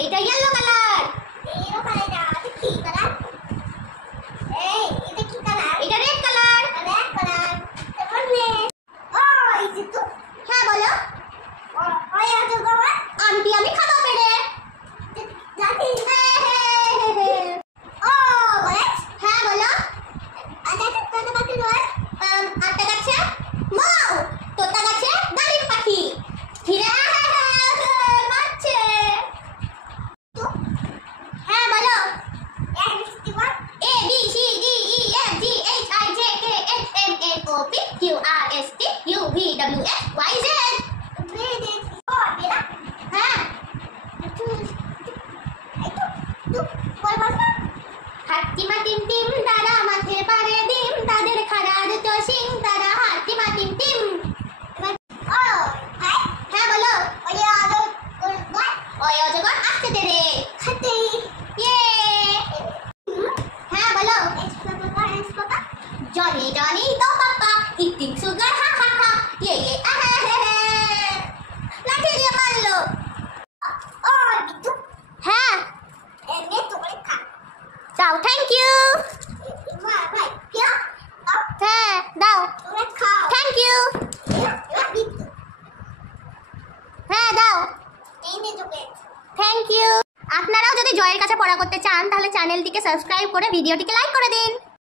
এইটা yellow colour. Yellow colour না, এটা কি কালার? এই এটা কি কালার? এটা রেড কালার। Red colour. তারপর নে ও এই যে তো। হ্যাঁ বলো। ও ওই আছে বাবা। আন্টি আমি খাবো পেরে। জাতি ও বলে। হ্যাঁ বলো। আচ্ছা তোর বাকি রয়। আটটা গাছে মাও, তোতা গাছে গাড়ির পাখি। হিরা মারছে। হ্যাঁ বলো। A B C D E F G H I J K L M N O P Q R S T U V W X Y Z। হ্যাঁ হাতিমা টিম টিম তারা মাঠে পারে ডিম, তাদের খাড়ার চশিং তারা হাতিমা টিম টিম। হ্যাঁ বলো। ওই অজগর আসতে দে রে। ইয়ে। হ্যাঁ বলো। জনি জনি তো পাপা ইটিং সুগার হা হা হা ইয়ে ইয়ে আহা হে হে। লাঠি দিয়ে মারলো। হ্যাঁ দাও, থ্যাংক ইউ। হ্যাঁ দাও, থ্যাংক ইউ। হ্যাঁ দাও, থ্যাংক ইউ। আপনারাও যদি জয়ের কাছে পড়া করতে চান তাহলে চ্যানেলটিকে সাবস্ক্রাইব করে ভিডিওটিকে লাইক করে দিন।